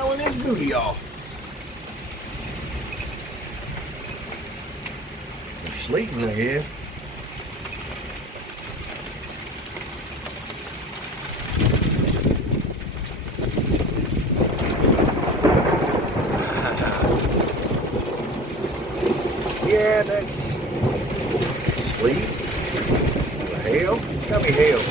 selling his booty off. They're sleeping, I guess. Yeah, that's Sleet. Hell, tell me hell.